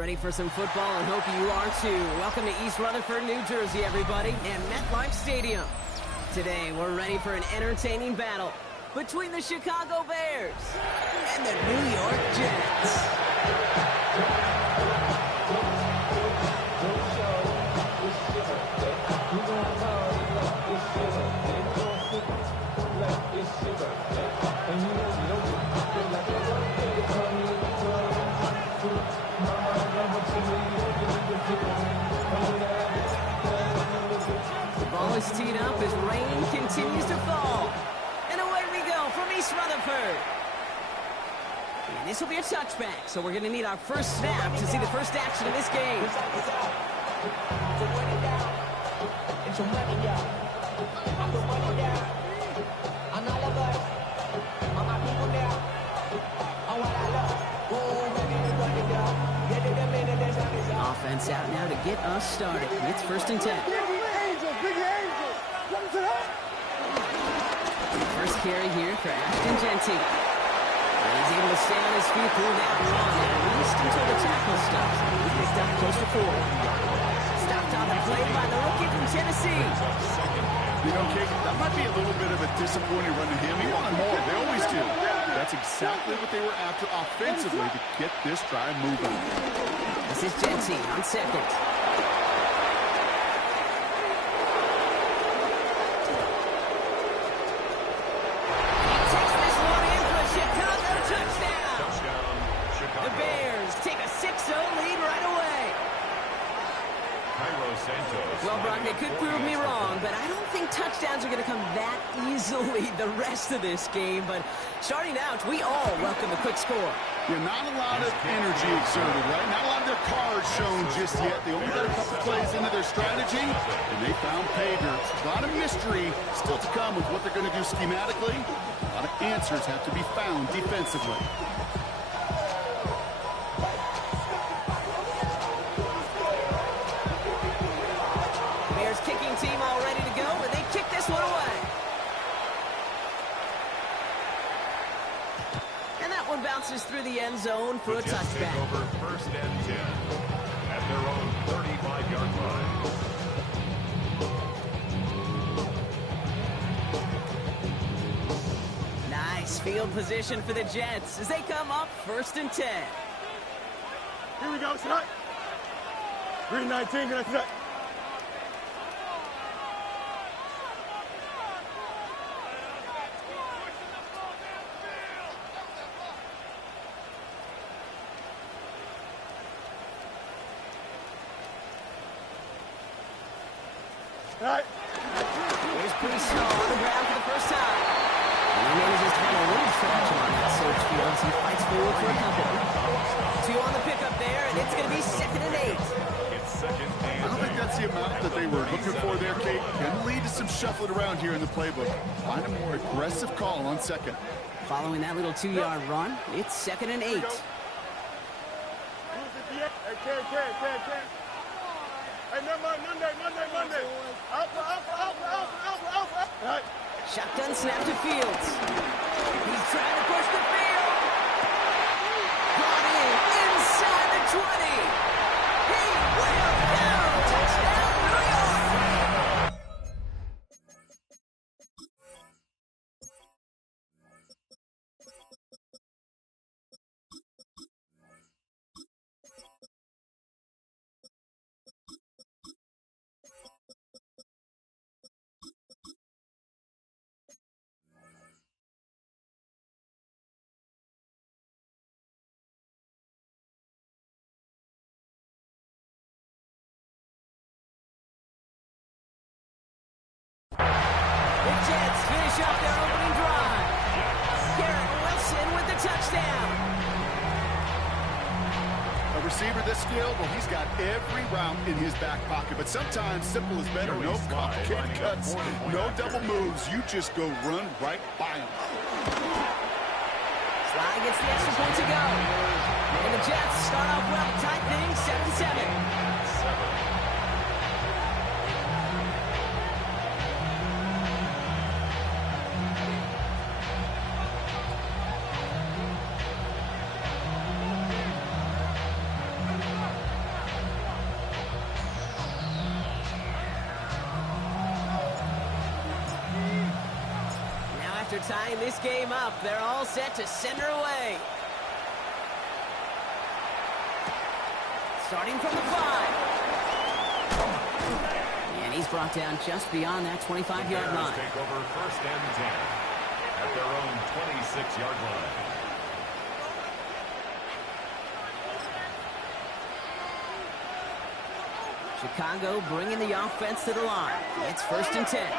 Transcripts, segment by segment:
Ready for some football, and hope you are too. Welcome to East Rutherford, New Jersey, everybody, and MetLife Stadium. Today, we're ready for an entertaining battle between the Chicago Bears and the New York Jets. The ball is teed up as rain continues to fall. And away we go from East Rutherford. And this will be a touchback, so we're going to need our first snap to see the first action of this game. Offense out now to get us started. It's 1st and 10. First carry here for Ashton Genty. And he's able to stay on his feet, pull that run, at least until the tackle stops. He picked up close to 4. Stopped on the play by the rookie from Tennessee. You know, Kate, that might be a little bit of a disappointing run to him. He wanted more. They always do. That's exactly what they were after offensively to get this drive moving. This is Genty on 2nd. The Bears take a 6-0 lead right away. Well, Brock, they could prove me wrong, but I don't think touchdowns are going to come that easily the rest of this game. But starting out, we all welcome the quick score. Yeah, not a lot of energy exerted, right? Not a lot of their cards shown just yet. They only got a couple plays into their strategy, and they found pay dirt. A lot of mystery still to come with what they're going to do schematically. A lot of answers have to be found defensively. Kicking team all ready to go, and they kick this one away. And that one bounces through the end zone for a touchback. Over 1st and 10 at their own 35-yard line. Nice field position for the Jets as they come up 1st and 10. Here we go, tonight. 319, can I see that? Right. He's pretty slow on the ground for the first time. And he manages to find a little traction on that search field as he fights forward for a couple. 2 on the pickup there, and it's going to be 2nd and 8. I don't think that's the amount that they were looking for there, Kate. Can lead to some shuffling around here in the playbook. Find a more aggressive call on 2nd. Following that little 2-yard run, it's 2nd and 8. Hey, Monday. Right. Shotgun snap to Fields. He's trying to push the field. Brought in inside the 20. He will go. Touchdown, New York. The Jets finish up their opening drive. Garrett Wilson with the touchdown. A receiver this skilled, well, he's got every route in his back pocket. But sometimes simple is better. No complicated cuts, no double moves. You just go run right by him. Sly gets the extra point to go. And the Jets start off well, tight thing, 7-7. After tying this game up, they're all set to send her away. Starting from the 5. And he's brought down just beyond that 25-yard line. Take over 1st and 10 at their own 26-yard line. Chicago bringing the offense to the line. It's 1st and 10.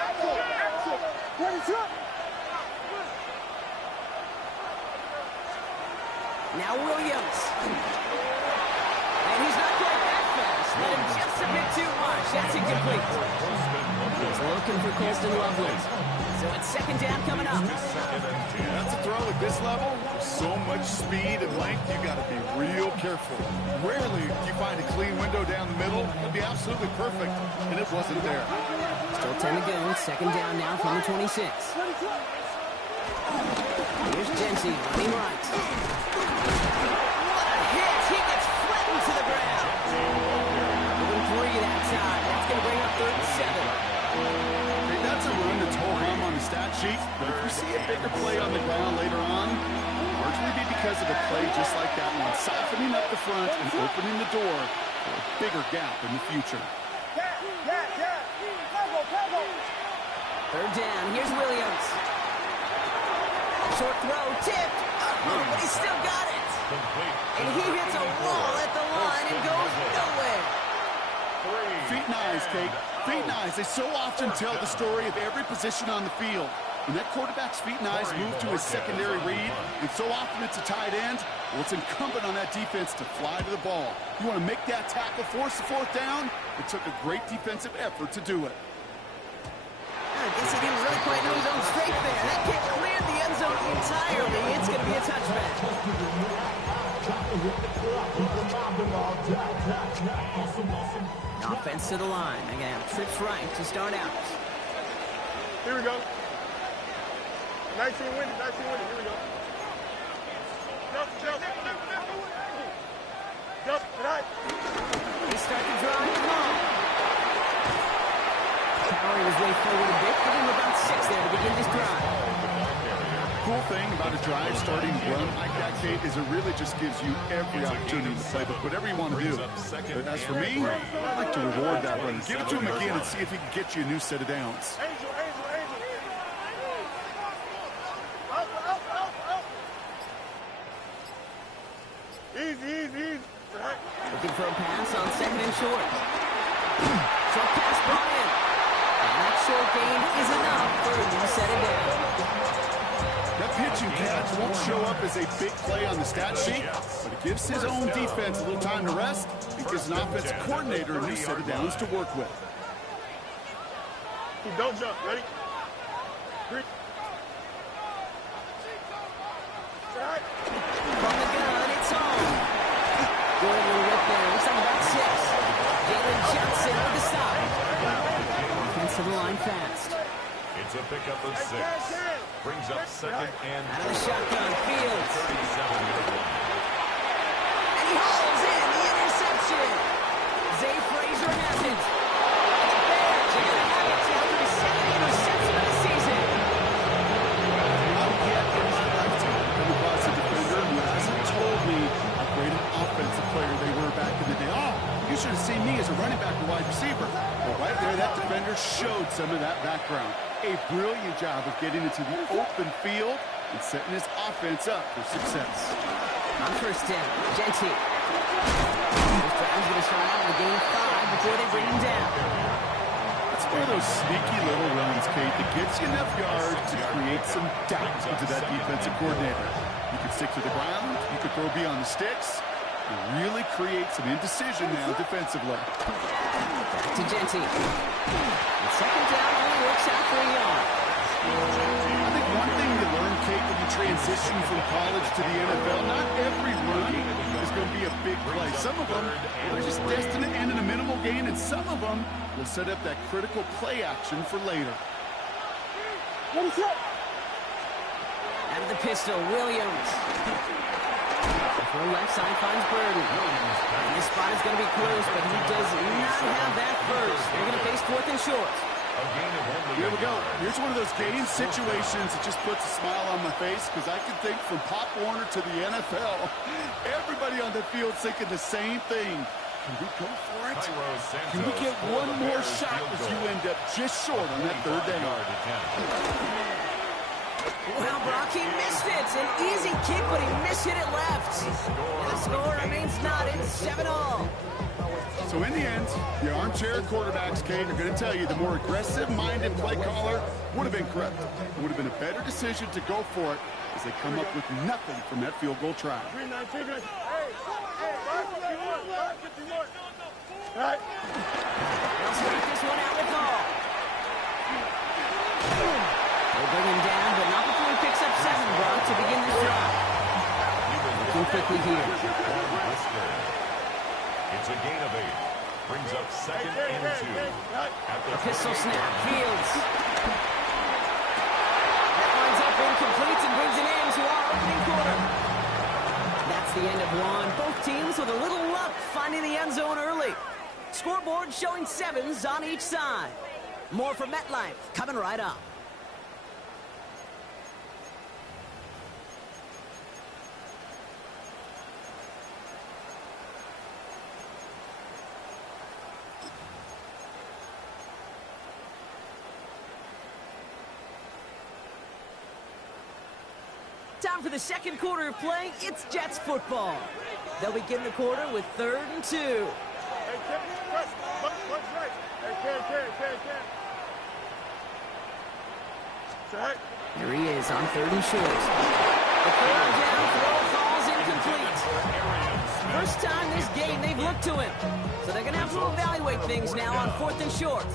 Now Williams. And he's not quite that fast. Let him just a bit too much. That's incomplete. He's looking for Colston Lovely. So it's 2nd down coming up. That's a throw at this level. So much speed and length, you got to be real careful. Rarely do you find a clean window down the middle. It'd be absolutely perfect, and it wasn't there. Still 10 to go. 2nd down now from the 26. Here's Jency running right. What a hit! He gets flattened to the ground. Moving 3 that time. That's going to bring up 3rd and 7. That's a run that's ho-hum on the stat sheet, but if you see a bigger play on the ground later on, largely be because of a play just like that one, softening up the front and opening the door for a bigger gap in the future. 3rd down. Here's Williams. Short throw, tipped. Oh, but he's still got it. And he hits a wall at the line and goes nowhere. Feet and eyes, Kate. Feet and eyes. They so often tell the story of every position on the field. When that quarterback's feet and eyes move to his secondary read, and so often it's a tight end, well, it's incumbent on that defense to fly to the ball. You want to make that tackle, force the 4th down? It took a great defensive effort to do it. I guess he didn't really quite know his own strength there. That kick cleared the end zone entirely. It's going to be a touchback. Offense to the line. Again, trips right to start out. Here we go. 19 winning, 19 winning. Here we go. Jump, tonight. They start to drive the ball. Powering his way forward a bit, giving him about 6 there to begin this drive. Cool thing about a drive starting run like that, Kate, is it really just gives you every opportunity to play, but whatever you want to do. But as for me, I like to reward that run. Give it to him again and see if he can get you a new set of downs. Easy. Looking for a pass on 2nd and short. Short pass brought in. And that short gain is enough for a new set of downs. That pitch and catch won't show up as a big play on the stat sheet, but it gives his own defense a little time to rest. It gives an offensive coordinator a new set of downs to work with. Don't jump. Ready? 3. From the gun, it's home. Good little whip there. Looks like about 6. Jalen Johnson with the stop. Offense to the line fast. It's a pickup of 6. Brings up 2nd and Out of the shotgun, Fields. 37-yard line. And he hauls in the interception. Zay Frazier has it. And the Bears are going to have it to the 2nd interception of the season. I've yet in my lifetime come across a defender who hasn't told me how great an offensive player they were back in the day. Oh, you should have seen me as a running back or wide receiver. Well, right there, that defender showed some of that background. A brilliant job of getting into the open field and setting his offense up for success. On 1st down, Jency. This drive's going to start out with a gain 5 before they bring him down. It's one of those sneaky little runs, Kate, that gets you enough yards to create some doubt into that defensive coordinator. You can stick to the ground, you can throw beyond the sticks, and really create some indecision now defensively. Back to Jency. And 2nd down only works out for a yard. I think one thing you learn, Kate, when you transition from college to the NFL, not every run is going to be a big play. Some of them are just destined to end in a minimal gain, and some of them will set up that critical play action for later. Out of the pistol, Williams. From left side finds Burden. And this spot is going to be close, but he does not have that first. They're going to face 4th and short. A gain of only Here a we go. yard. Here's one of those game situations that just puts a smile on my face because I can think from Pop Warner to the NFL. Everybody on the field thinking the same thing. Can we go for it? Can we get one more shot as you end up just short on that third down? Well, Brock, he missed it. An easy kick, but he mishit it left. And the score remains knotted 7-all. So in the end, the armchair quarterbacks, Kate, are going to tell you the more aggressive-minded play caller would have been correct. It would have been a better decision to go for it as they come up with nothing from that field goal try. Hey, let's make this one out with all. They bring him down, but not before he picks up 7, Brock, to begin this drive. Looking quickly here. It's a gain of 8. Brings up 2nd and 2. At the Pistol snap, Fields. That lines up incomplete and brings it into our opening quarter. That's the end of one. Both teams with a little luck finding the end zone early. Scoreboard showing 7s on each side. More from MetLife coming right up. Time for the second quarter of play. It's Jets football. They'll begin the quarter with 3rd and 2. Hey, press. Punch right. Hey, Ken. Set. Here he is on 3rd and short. The third down throw falls incomplete. First time this game they've looked to him. So they're going to have to evaluate things now on 4th and short.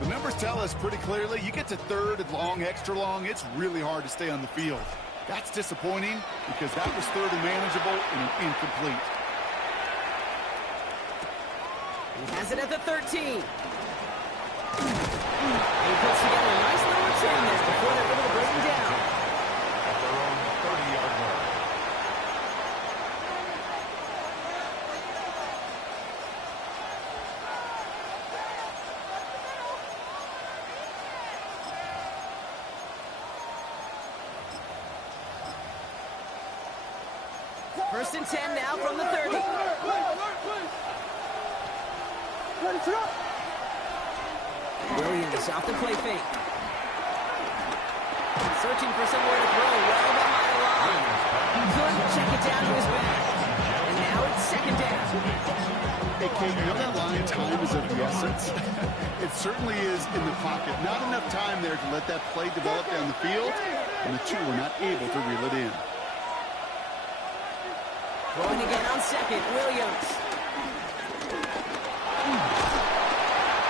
The numbers tell us pretty clearly, you get to 3rd and long, extra long, it's really hard to stay on the field. That's disappointing because that was 3rd and manageable and incomplete. He has it at the 13. He puts together a nice little return there before they're able to bring him down. At their own 30-yard line. First and 10 now from the 30. Williams off the play fake. Searching for somewhere to throw well behind the line. Couldn't check it down to his back. And now it's 2nd down. Hey, Kate, you know that line, time is of the essence? It certainly is in the pocket. Not enough time there to let that play develop down the field, and the two were not able to reel it in. Throwing again on 2nd, Williams.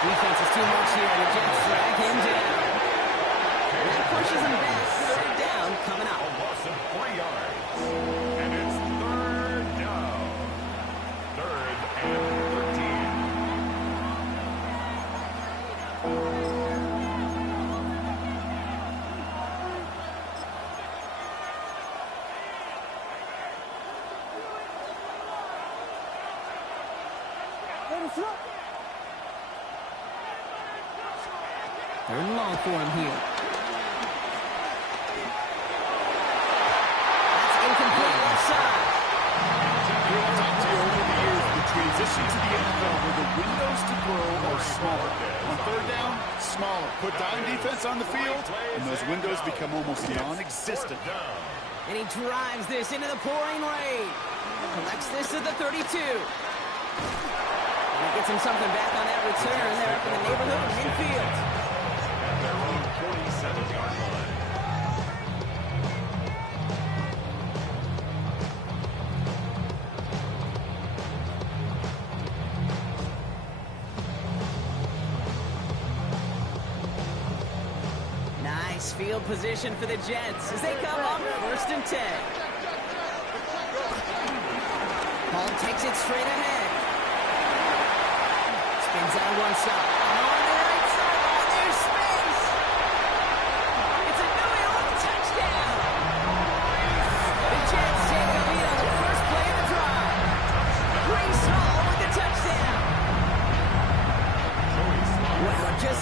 Defense is too much here, and the Jets drag him down. That pushes him back. 3rd down coming up. A loss of 3 yards. And it's 3rd down. 3rd and 13. Third and long for him here. That's incomplete left side. I've talked to you over the years, the transition to the NFL where the windows to throw are smaller. On 3rd down, smaller. Put dime defense on the field, and those windows become almost non-existent. And he drives this into the pouring rain. Collects this at the 32. And he gets him something back on that return. They're up in the neighborhood of midfield. At their own 47-yard line. Nice field position for the Jets as they come up 1st and 10. Paul takes it straight ahead. Spins out one side. On the right side, there's space. It's a New York touchdown. The Jets take the lead on the first play of the drive. Brees Hall with the touchdown. Well, just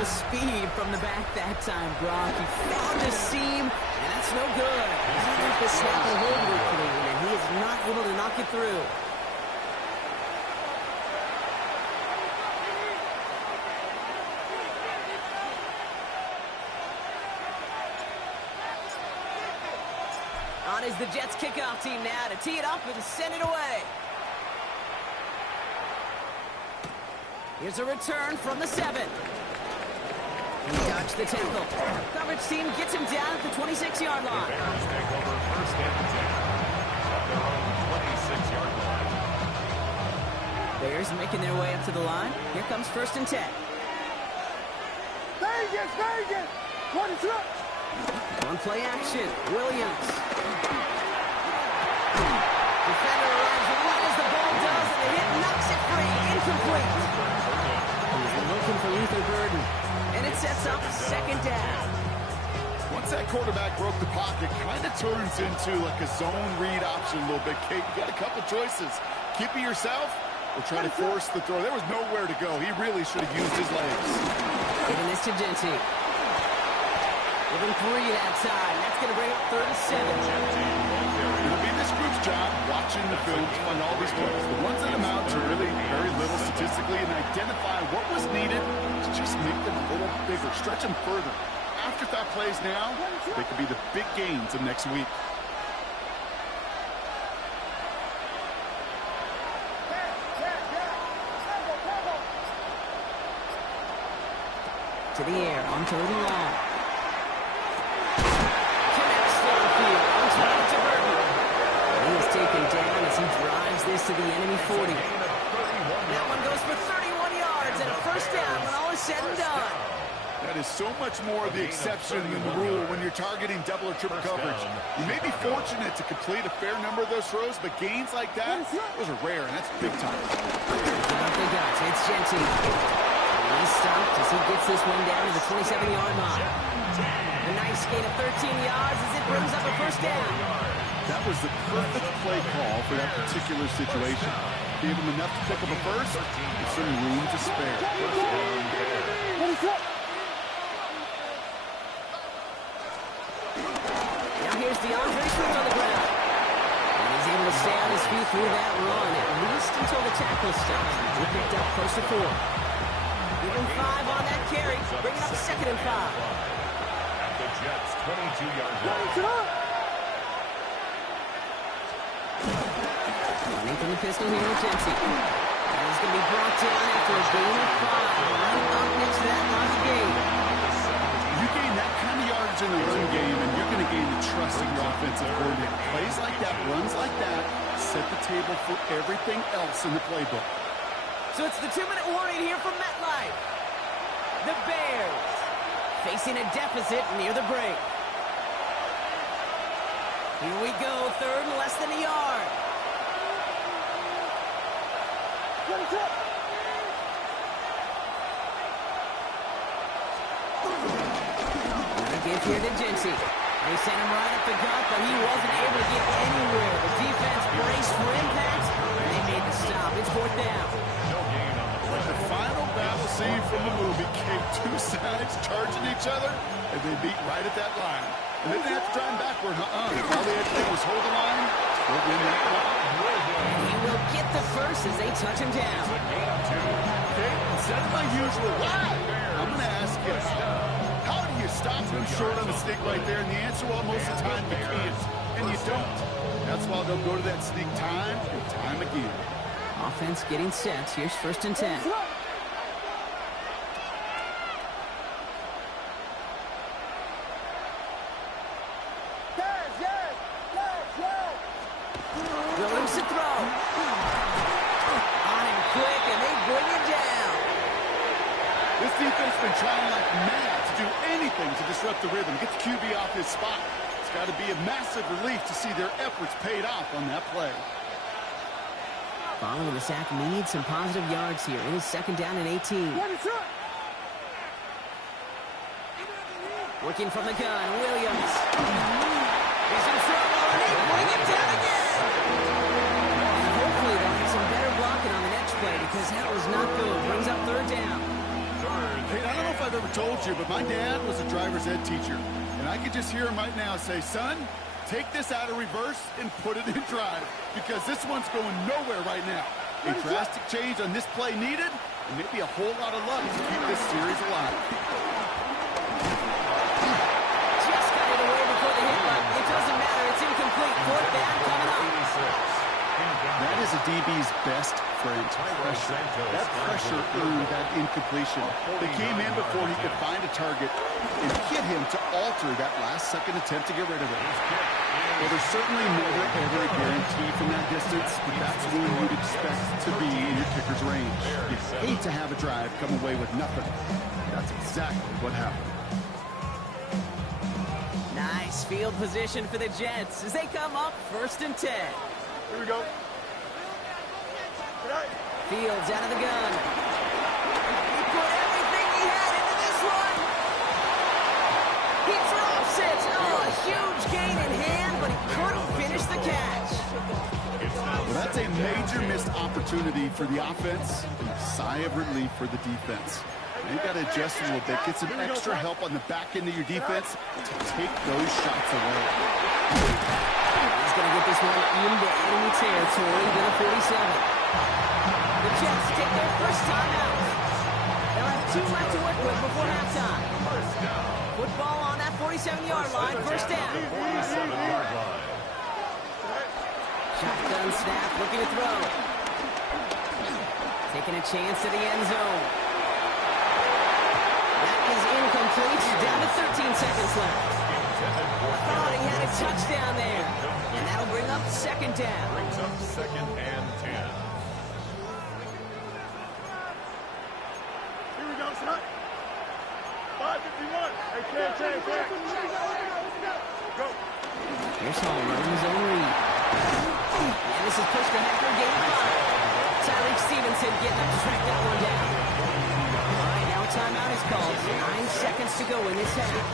little speed from the back that time, Brock. He found a seam, and that's no good. He's able to snap a hold with clean, and he is not able to knock it through. On is the Jets kickoff team now to tee it up and send it away. Here's a return from the 7. He dodged the tackle. Coverage team gets him down at the 26-yard line. The Bears take over first and 10 at their own 26-yard line. Bears making their way up to the line. Here comes first and 10. Vegas! 22! On play action, Williams. Defender arrives right as the ball does, and the hit knocks it free. Incomplete. He's looking for Luther Burden, and it sets up second down. Once that quarterback broke the pocket, kind of turns into like a zone read option a little bit, Kate. You got a couple choices. Keep it yourself or try to force the throw. There was nowhere to go. He really should have used his legs. Giving this to Genty. Giving 3 that time. That's going to bring up 3rd and 7. It'll be this group's job watching the film to find all these plays. The ones that amount to really very little statistically and identify what was needed to just make them a little bigger, stretch them further. Afterthought plays now, they could be the big gains of next week. To the air, on 3rd and long. Connects Littlefield, on target to Burton. He is taken down as he drives this to the enemy 40. That one goes for 31 yards and a first down when all is said and done. That is so much more the exception than the rule when you're targeting double or triple coverage. You may be fortunate to complete a fair number of those throws, but gains like that, those are rare, and that's big time. What they got? It's Genty. He's stopped as he gets this one down to the 27-yard line. A nice gain of 13 yards as it brings up a first down. That was the perfect play call for that particular situation. Gave him enough to pick up a first with some room to spare. Now here's DeAndre Swift on the ground. And he's able to stay on his feet through that run, at least until the tackle stops. He picked up close to 4. Give him 5 on that carry, bringing up 2nd and 5. At the Jets' 22-yard line. Running from the pistol here with Genty. And he's going to be brought down after a gain of 5. Right up next to that line of game. You gain that kind of yardage in the run game, and you're going to gain the trust of your offensive coordinator. Plays like that, runs like that, set the table for everything else in the playbook. So it's the 2-minute warning here from MetLife. The Bears facing a deficit near the break. Here we go, 3rd and less than a yard. Another give here to Genty. They sent him right up the gut, but he wasn't able to get anywhere. The defense braced for impact, and they made the stop. It's 4th down. The final battle scene from the movie came 2 sides charging each other, and they beat right at that line. And they didn't have to drive backward. All they had to do was hold the line. We'll win that one. And he will get the first as they touch him down. Okay, instead of my usual, wow, I'm going to ask you, how do you stop them short on a sneak right there? And the answer, well, most of the time you can't, and you don't. That's why they'll go to that sneak time and time again. Offense getting set. Here's 1st and 10. Williams to throw. On him quick, and they bring it down. This defense has been trying like mad to do anything to disrupt the rhythm, get the QB off his spot. It's got to be a massive relief to see their efforts paid off on that play. Following the sack needs some positive yards here. It is 2nd down and 18. Working from the gun, Williams. He's in trouble, and they bring it down again. And hopefully they'll have some better blocking on the next play because that was not good. Brings up 3rd down. Hey, I don't know if I've ever told you, but my dad was a driver's ed teacher. And I could just hear him right now say, son, take this out of reverse and put it in drive. Because this one's going nowhere right now. A drastic change on this play needed, and maybe a whole lot of luck to keep this series alive. Just got it away before the hit button. It doesn't matter. It's incomplete. Fourth down coming up. That is a DB's best friend, pressure. That pressure earned that incompletion. They came in before he could find a target and hit him to alter that last-second attempt to get rid of it. Well, there's certainly never, ever a guarantee from that distance, but that's when you'd expect to be in your kicker's range. You hate to have a drive come away with nothing. That's exactly what happened. Nice field position for the Jets as they come up 1st and 10. Here we go. Fields out of the gun. He put everything he had into this one. He drops it. Oh, a huge gain in hand, but he couldn't finish the catch. Well, that's a major missed opportunity for the offense and a sigh of relief for the defense. They've got to adjust a little bit, get some extra help on the back end of your defense to take those shots away. He's going to get this one into enemy territory to the 47. The Jets take their first time out. They'll have 2 left to work with before halftime. Football on that 47-yard line, first down. 47-yard line. Shotgun snap, looking to throw. Taking a chance to the end zone. That is incomplete. Down to 13 seconds left. Thought he had a touchdown there. And that'll bring up 2nd down. Brings up 2nd and 10. Here we go, son. 5:51. Hey, can't. Go. Here's Hall running his own read. And this is pushed ahead for game 5. Tyreek Stevenson getting up to track that one down. All right, now a timeout is called. 9 seconds to go in this half.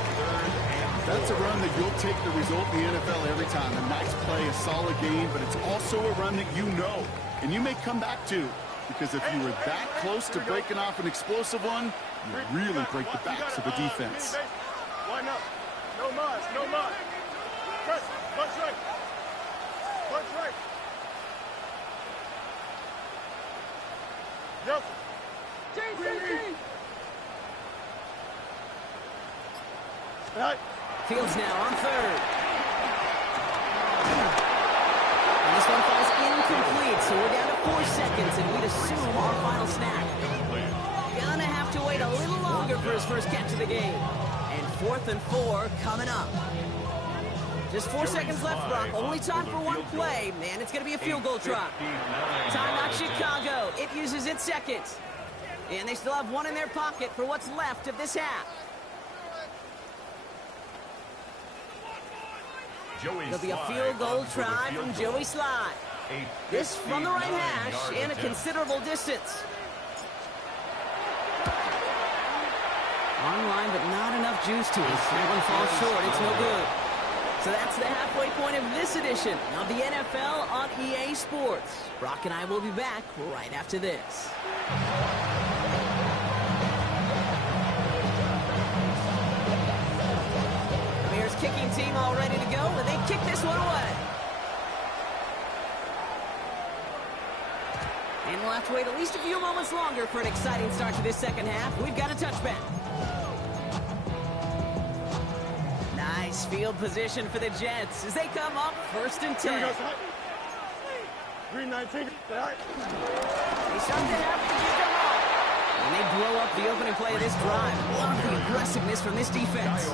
That's a run that you'll take the result in the NFL every time. A nice play, a solid game, but it's also a run that you know and you may come back to. Because if you were that close to breaking off an explosive one, you really break the backs of the defense. Line up. No mas, no mas. Press, punch right. Punch right. Nelson. Right. Fields now on 3rd. And this one falls incomplete, so we're down to 4 seconds, and we'd assume our final snap. Gonna have to wait a little longer for his first catch of the game. And 4th and 4 coming up. Just 4 seconds left, Brock. Only time for one play, and it's going to be a field goal try. Timeout Chicago. It uses its second. And they still have one in their pocket for what's left of this half. It'll be a field goal try from Joey Slye. This from the right hash and a considerable distance. On line, but not enough juice to it. That one falls short. It's no good. So that's the halfway point of this edition of the NFL on EA Sports. Brock and I will be back right after this. Bears kicking team all ready to go, and they kick this one away. And we'll have to wait at least a few moments longer for an exciting start to this second half. We've got a touchback. Nice field position for the Jets as they come up 1st and 10. Here we go, son. Green 19. They start to have to get them off. And they blow up the opening play of this drive. Love the aggressiveness from this defense.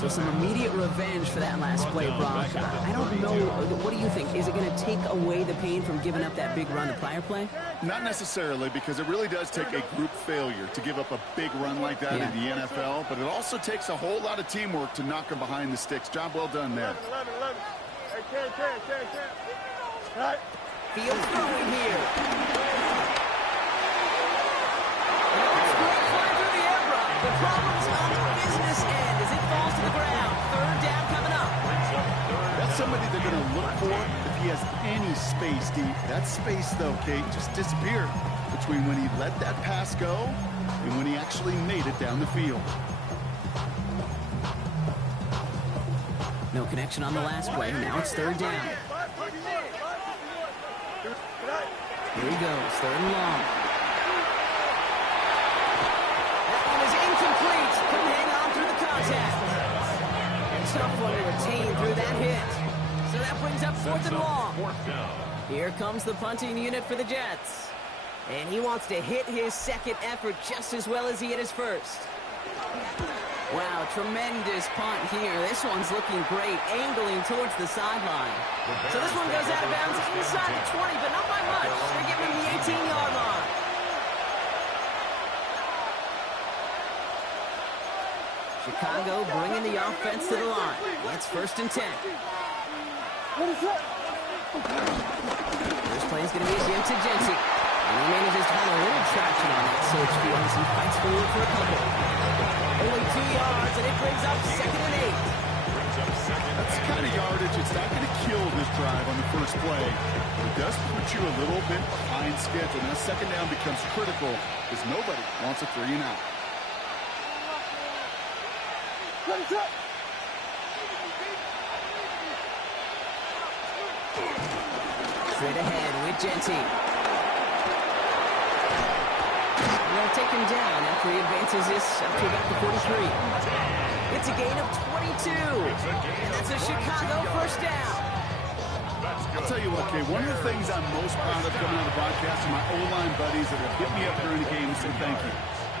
So some immediate revenge for that last play, Brock. I don't know. What do you think? Is it going to take away the pain from giving up that big run the prior play? Not necessarily, because it really does take a group failure to give up a big run like that in the NFL, but it also takes a whole lot of teamwork to knock them behind the sticks. Job well done there. 11. Hey, can. Right. Field throwing here. The problem's on the business end as it falls to the ground. 3rd down coming up. That's somebody they're going to look for if he has any space deep. That space, though, Kate, just disappeared between when he let that pass go and when he actually made it down the field. No connection on the last play. Now it's third down. Here he goes, third and long. That one is incomplete. Couldn't hang on through the contact. Tough one to retain through that hit. So that brings up fourth and long. Here comes the punting unit for the Jets. And he wants to hit his second effort just as well as he hit his first. Wow, tremendous punt here. This one's looking great, angling towards the sideline. So this one goes out of bounds inside the 20, but not by much. They're giving him the 18-yard line. Chicago bringing the offense to the line. It's first and 10. First play is going to be a jam to Jency. And he manages to find a little traction on that search field as he fights forward for a couple. Only 2 yards, and it brings up second and 8. That's the kind of yardage. It's not going to kill this drive on the first play. It does put you a little bit behind schedule. Now second down becomes critical because nobody wants a 3 and out. Straight ahead with Jency. They'll take him down after he advances this up to about the 43. It's a gain of 22. And that's a Chicago first down. I'll tell you what, Kay, one of the things I'm most proud of coming out of the broadcast are my O-line buddies that have hit me up during the game and said thank you.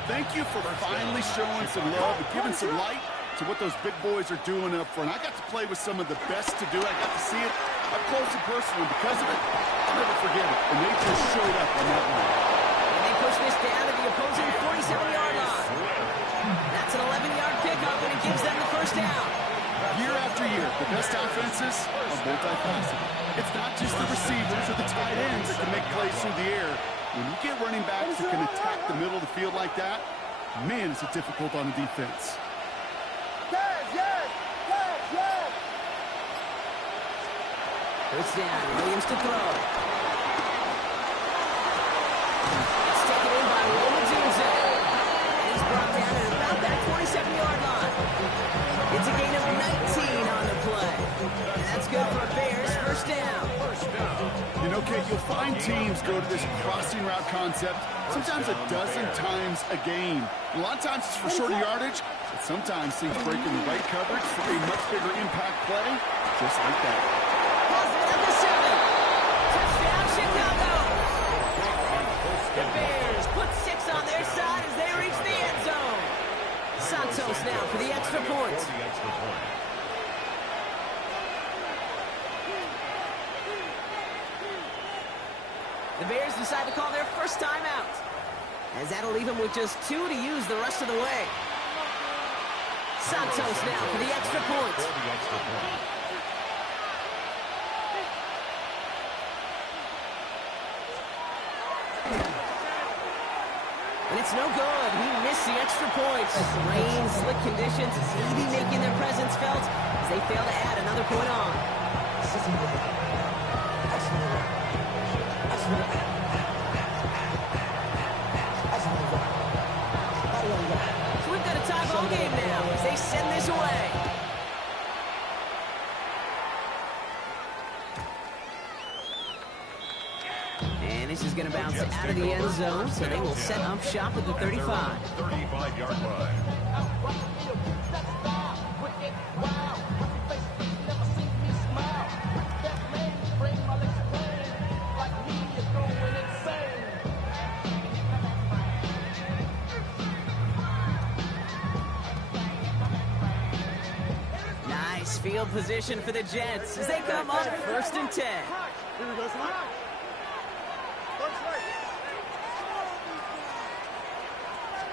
Thank you for finally showing some love and giving some light to what those big boys are doing up front. I got to play with some of the best to do it. I got to see it up close and personal. Because of it, I'll never forget it. And they just showed up on that one. And they push this down to the opposing 47-yard line. That's an 11-yard pickup, and it gives them the first down. Year after year, the best offenses are multifaceted. It's not just the receivers or the tight ends that can make plays through the air. When you get running backs that can attack the middle of the field like that, man, is it difficult on the defense. First down, Williams to throw. It's taken in by Lomatunze. And he's brought down at about that 27-yard line. It's a gain of 19 on the play. And that's good for a Bears first down. You know, Kate, you'll find teams go to this crossing route concept sometimes a dozen times a game. A lot of times it's for shorter yardage, but sometimes teams break in the right coverage for a much bigger impact play, just like that. Touchdown, Chicago! The Bears put 6 on their side as they reach the end zone. Santos now for the extra point. The Bears decide to call their first time out, as that'll leave them with just 2 to use the rest of the way. Santos now for the extra point. And it's no good. He missed the extra points. Rain, slick conditions, maybe making their presence felt as they fail to add another point on. So we've got a tie ball game now as they send this away. And this is going to bounce out of the end zone, so they will set up shop at the 35. 35-yard line. Nice field position for the Jets as they come up first and 10. Here we go, son.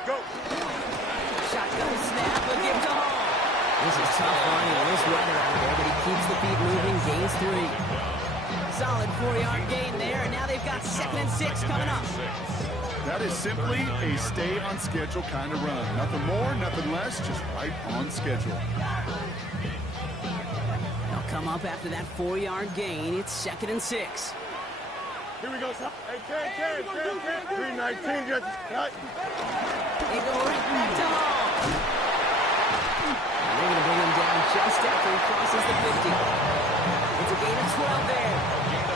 Go. Shotgun snap, but give to Hall. This is tough on him. This weather out there, but he keeps the feet moving, gains 3. Solid 4-yard gain there, and now they've got 2nd and 6 coming up. That is simply a stay on schedule kind of run. Nothing more, nothing less, just right on schedule. They'll come up after that 4-yard gain. It's 2nd and 6. Here we go, son. Hey, Ken. 319, Jets. Cut. They go right back to home. And they're going to bring him down just after he crosses the 50. It's a gain of 12 there.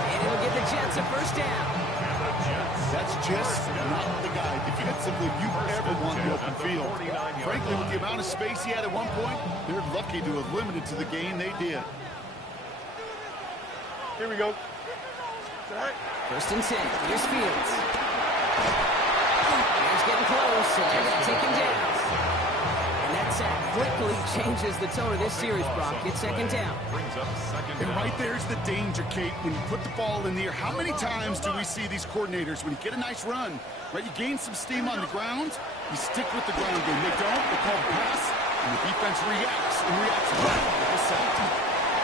And it'll give the Jets a first down. That's just not the guy defensively you ever want in the open field. Frankly, with the amount of space he had at one point, they're lucky to have limited to the gain they did. Here we go. First and 10. Here's Fields. Here's getting close, and they're going to take him down. And that sack quickly changes the tone of this series, Brock. It's second down. And right there's the danger, Kate. When you put the ball in the air, how many times do we see these coordinators, when you get a nice run, right, you gain some steam on the ground, you stick with the ground game. They don't, they call the pass, and the defense reacts, and reacts well with the sack.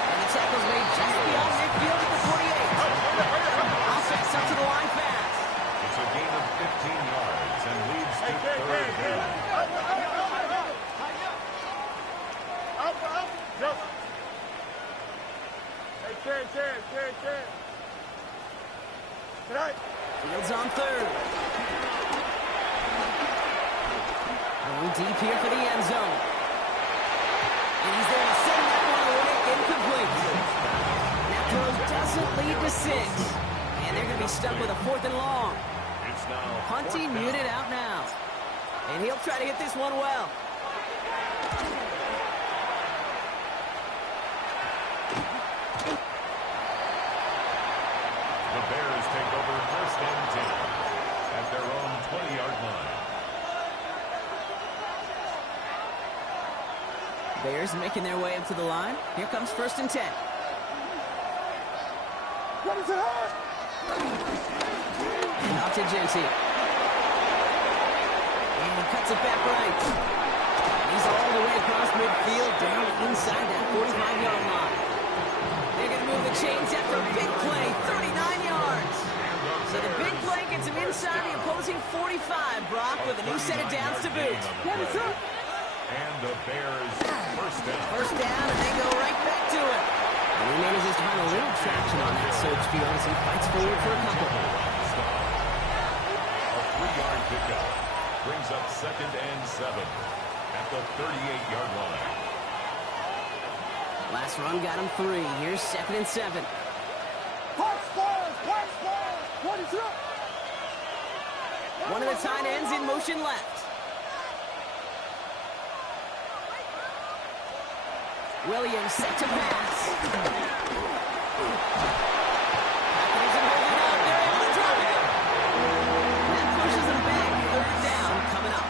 And the tackle's made just beyond midfield at the 48. Offense up to the line fast. It's a gain of 15 yards and leads to third down. Jump. Hey, Ken. Tonight. Fields on third. Going deep here for the end zone. And he's there to send that one away. Incomplete. That throw doesn't lead to 6. And they're going to be stuck with a 4th and long. It's now Punting muted out now. And he'll try to hit this one well. The Bears take over first and 10 at their own 20-yard line. Bears making their way up to the line. Here comes first and 10. What is it? And off to Genty. And he cuts it back right. He's all the way across midfield, down inside that 45-yard line. They're going to move the chains after a big play, 39 yards. So the big play gets him inside the opposing 45, Brock, with a new set of downs to boot. And the Bears first down. First down, and they go right back to it. And he manages to find a little traction on that surge field as he fights forward for a couple. A 3-yard pickup brings up second and 7 at the 38-yard line. Last run got him 3. Here's second and 7. One of the tight ends in motion left. Williams set to pass. That pushes him back. Third down coming up.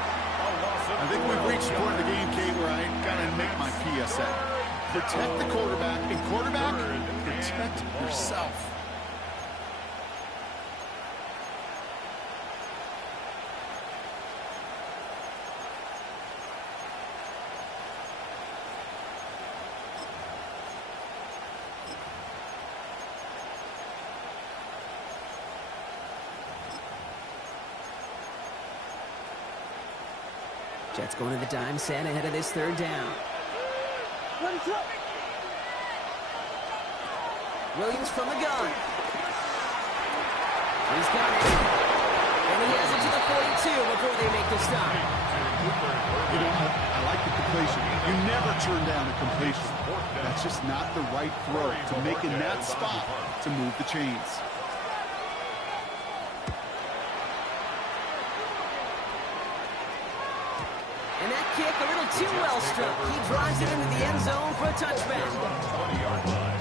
I think we've reached the point of the game, Kate, where I gotta make my PSA. Protect the quarterback, and quarterback, protect yourself. Jets going to the dime set ahead of this third down. Williams from the gun. He's got it. And he has it to the 42 before they make the stop. You know, I like the completion. You never turn down a completion. That's just not the right throw to make in that spot to move the chains. And that kick a little too well struck. He drives it into the end zone for a touchback. 20-yard line.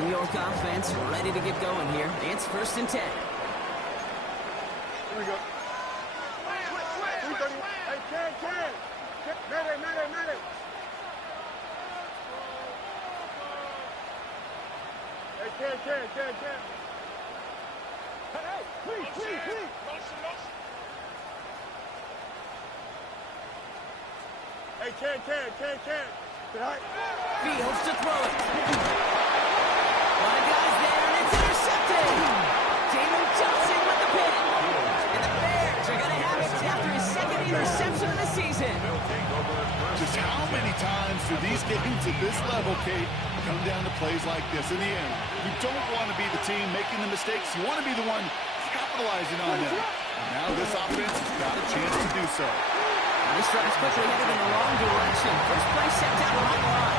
New York offense ready to get going here. It's first and 10. Here we go. Hey, Ken. Mayday. Hey, Ken. Hey, please. Hey, Ken. Tonight. Fields to throw it. A lot of guys there, and it's intercepted. Jalen Johnson with the pick. And the Bears are going to have it after his second interception of the season. Just how many times do these games at this level, Kate, come down to plays like this? In the end, you don't want to be the team making the mistakes. You want to be the one capitalizing on them. Now this offense has got a chance to do so. This drive's quickly headed in the wrong direction. First play set down the right line.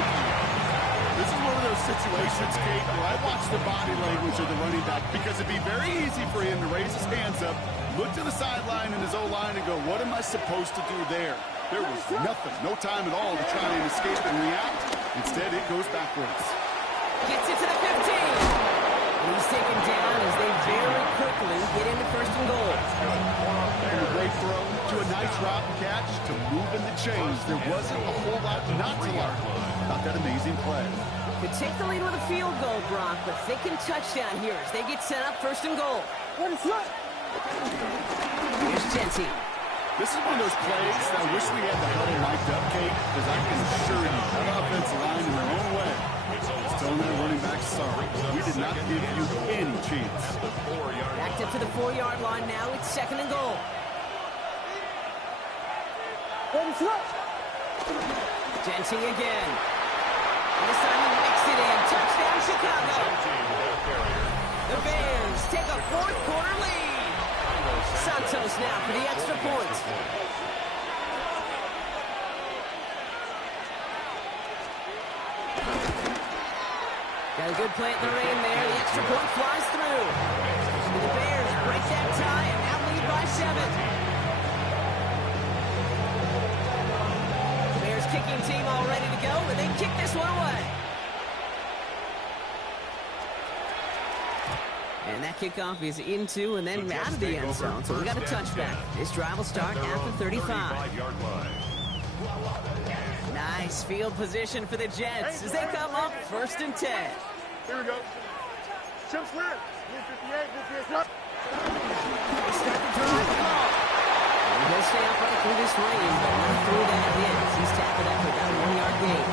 This is one of those situations, Kate, where I watch the body language of the running back because it'd be very easy for him to raise his hands up, look to the sideline in his O-line and go, what am I supposed to do there? There was nothing, no time at all to try and escape and react. Instead, it goes backwards. Gets it to the 15. He's taken down as they very quickly get into first and goal. From a great throw to a nice route and catch to moving the chains. There wasn't a whole lot not to like about that amazing play. Could take the lead with a field goal, Brock, but thinking touchdown here as they get set up first and goal. Here's Jenty. This is one of those plays that I wish we had the huddle mic'd up, Kate, because I can assure you that offensive line in their own way is telling that running back, sorry, we did not give you any chance. Backed up to the 4-yard line now. It's second and goal. Jenty again. And this time he makes it in. Touchdown, Chicago. The Bears take a fourth-quarter lead. Santos now for the extra point. Got a good play in the rain there. The extra point flies through. And the Bears break that tie and now lead by 7. The Bears kicking team all ready to go, and they kick this one away. And that kickoff is into and then out of the end zone. So we got a touchback. This drive will start at the 35. Nice field position for the Jets as they come up first and 10. Here we go. Chip Slam. 58, 58. They start the drive call. And he'll stay upright through this rain, but not through that hit. He's tackled after about a 1-yard gain.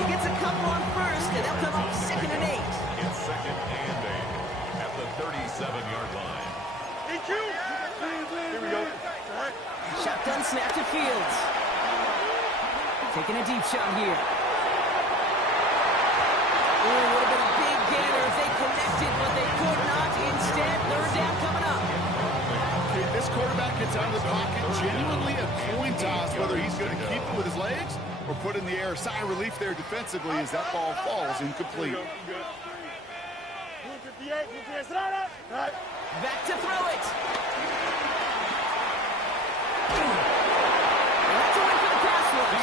He gets a couple on first, and they'll come up second and 8. It's second and 8 at the 37-yard line. EQ. Here we go. All right. Shotgun snap to Fields. Taking a deep shot here. Ooh, would have been a big gainer if they connected, but they could not. Instead, third down coming up. Okay, this quarterback gets out of the pocket, genuinely a coin toss, whether he's going to keep it with his legs or put in the air. Sigh of relief there defensively as that ball falls incomplete. 58, 58. All right. Back to throw it.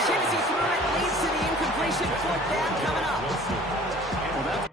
As he threw it, leads to the incompletion. Fourth down coming up. Well, that's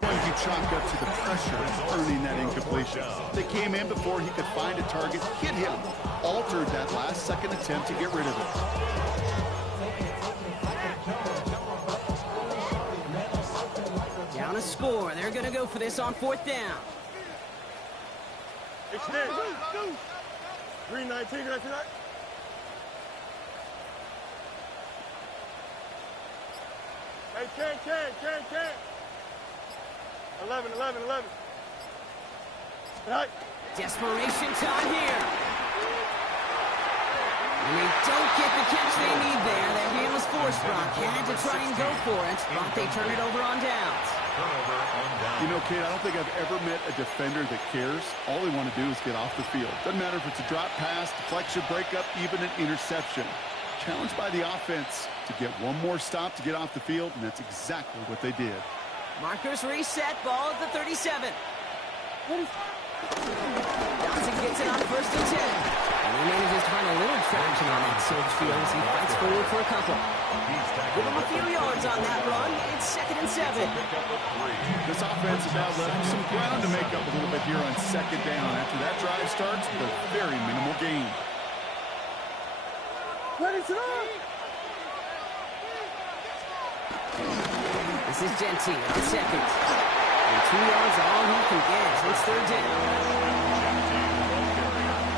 going to chalk up to the pressure earning that incompletion. They came in before he could find a target, hit him, altered that last-second attempt to get rid of it. Down a score. They're going to go for this on fourth down. Extend. 319, right tonight. Hey, Ken. 11. All right. Desperation time here. And they don't get the catch they need there. Their hand was forced, Brock. Had to try and go for it, but they turn it over on downs. You know, Kate, I don't think I've ever met a defender that cares. All they want to do is get off the field. Doesn't matter if it's a drop pass, deflection, breakup, even an interception. Challenged by the offense to get one more stop to get off the field, and that's exactly what they did. Markers reset, ball at the 37. Johnson gets it on 1st and 10. And he manages to find a little traction on that surge field as he fights forward for a couple. Give him a few yards on that run. It's 2nd and 7. This offense has now left some ground to make up a little bit here on 2nd down. After that drive starts with a very minimal gain. This is Gentile on 2nd. And 2 yards are all he can get. It's 3rd down.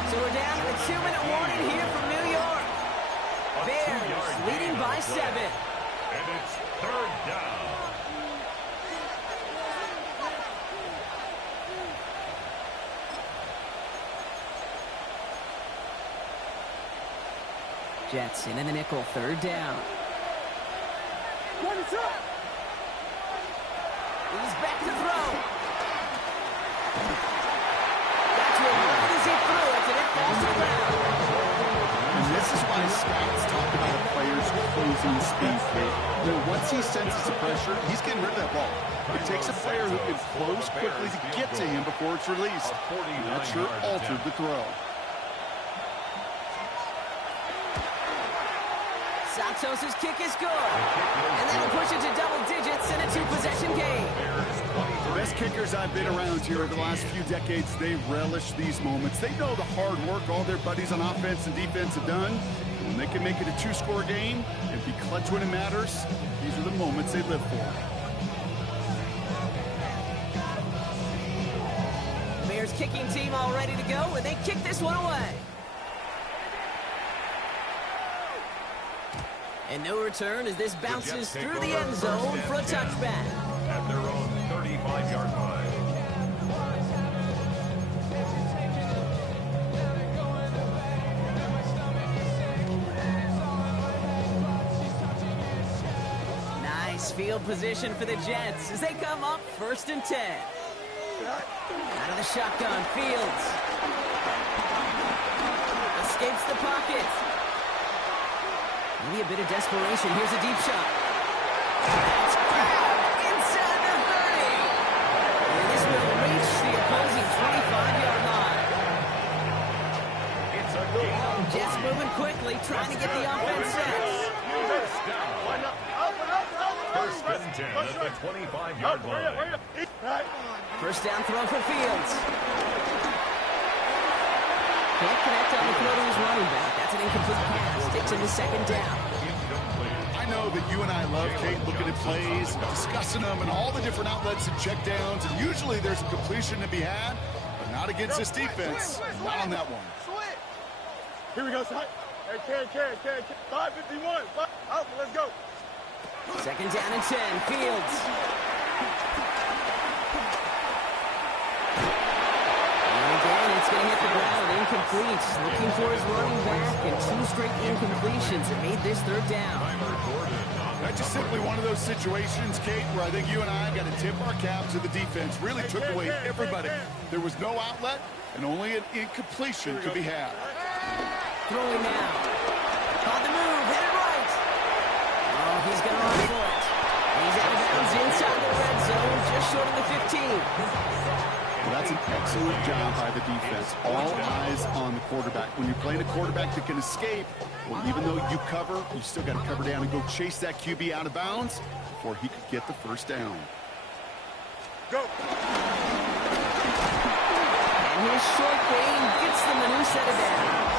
So we're down to a 2-minute warning here from New York. Bears leading by 7. And it's 3rd down. Jets in the nickel, 3rd down. He's back to throw. That's what right as he threw it, and it falls to the ground. And this is why scouts talk about a player's closing speed. You know, once he senses the pressure, he's getting rid of that ball. It takes a player who can close quickly to get to him before it's released. And that sure altered the throw. Santos' kick is good. And that'll push it to double digits in a 2-possession game. The best kickers I've been around here over the last few decades, they relish these moments. They know the hard work all their buddies on offense and defense have done. And when they can make it a 2-score game and be clutch when it matters, these are the moments they live for. The Bears kicking team all ready to go, and they kick this one away. And no return as this bounces through the end zone for a touchback. At their own 35-yard line. Nice field position for the Jets as they come up 1st and 10. Out of the shotgun, Fields. Escapes the pocket. Maybe a bit of desperation. Here's a deep shot. It's grabbed inside the 30. And this will reach the opposing 25-yard line. It's a game. Jets moving quickly, trying to get the offense set. First down. 1st and 10 at the 25-yard line. First down throw for Fields. Can't connect on the throw to his running back. That's an incomplete pass. Takes him to 2nd down. I know that you and I love, Kate, looking at plays, discussing them, and all the different outlets and checkdowns, and usually there's a completion to be had, but not against this defense. Not on that one. Here we go, son. Hey, carry. 551. Out, let's go. 2nd down and 10. Fields. And again, it's going to hit the ground. Incomplete. Looking for his running back, and 2 straight incompletions that made this 3rd down. That's just simply one of those situations, Kate, where I think you and I got to tip our cap to the defense. Really took away everybody. There was no outlet, and only an incompletion could be had. Throwing now. On the move, headed right. Oh, he's going to run for it. He's out of bounds inside the red zone, just short of the 15. Well, that's an excellent job by the defense. All eyes on the quarterback. When you're playing a quarterback that can escape, well, even though you cover, you still got to cover down and go chase that QB out of bounds before he could get the 1st down. Go. And his short game gets them a new set of downs.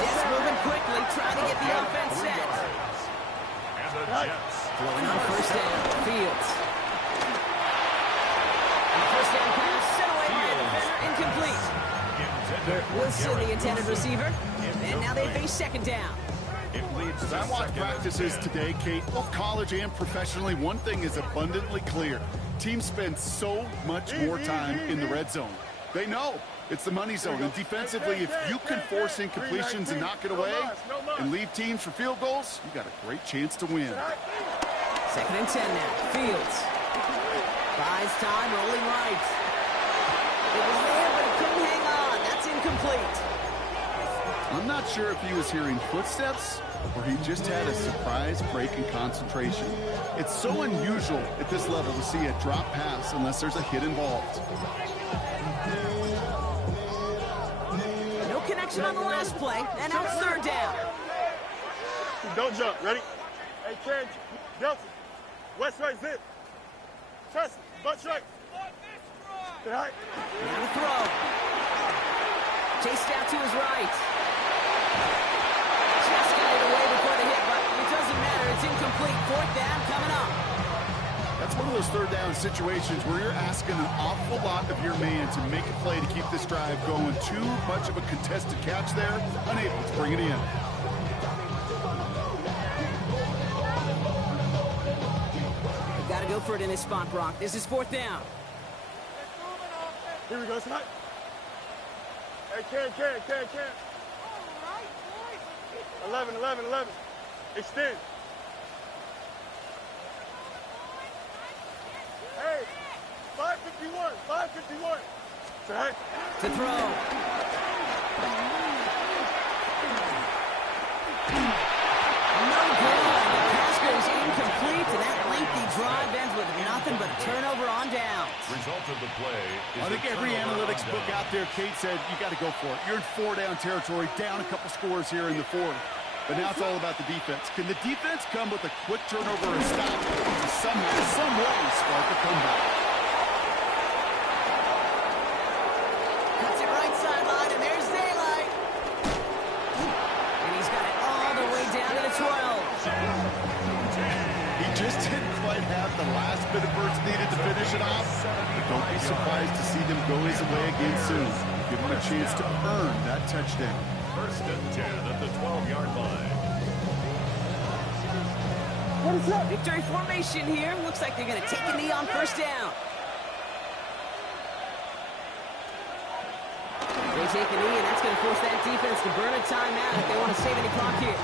Jets moving quickly, trying to get the offense set. And the Jets. Throwing on 1st down. Fields. And the 1st down pass sent away by a defender, incomplete. We'll see the intended receiver. And now they face 2nd down. As I watch practices today, Kate, both college and professionally, one thing is abundantly clear. Teams spend so much more time in the red zone. They know it's the money zone. And defensively, if you can force incompletions and knock it away and leave teams for field goals, you got a great chance to win. 2nd and 10 now. Fields. Buys time, rolling right. It was there, but it couldn't hang on. That's incomplete. I'm not sure if he was hearing footsteps or he just had a surprise break in concentration. It's so unusual at this level to see a drop pass unless there's a hit involved. No connection on the last play, and now it's third down. Don't jump. Ready? Hey, Ken, Delta. West right, zip. Trust me. Butt right. Good height. Now to throw. Chased out to his right. Just got it away before the hit, but it doesn't matter. It's incomplete. Fourth down coming up. That's one of those third down situations where you're asking an awful lot of your man to make a play to keep this drive going. Too much of a contested catch there. Unable to bring it in. Got to go for it in this spot, Brock. This is fourth down. Here we go, tonight. Hey, Ken. 11. Extend. Hey, 551. Tonight. To throw. No good. The pass goes incomplete, and that lengthy drive ends with nothing but a turnover on downs. Result of the play is I think every analytics book out there, Kate, said you got to go for it. You're in four-down territory, down a couple scores here in the fourth. But now it's all about the defense. Can the defense come with a quick turnover or stop to somehow, some way spark a comeback? Cuts it right sideline, and there's daylight. And he's got it all the way down to the 12. He just didn't quite have the last bit of burst needed to finish it off. But don't be surprised to see them go his way again soon. Give him a chance to earn that touchdown. First and 10 at the 12-yard line. What is that? Victory formation here. Looks like they're going to take a knee on first down. They take a knee, and that's going to force that defense to burn a timeout if they want to save any clock here.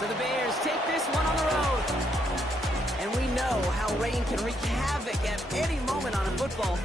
So the Bears take this one on the road. And we know how rain can wreak havoc at any moment on a football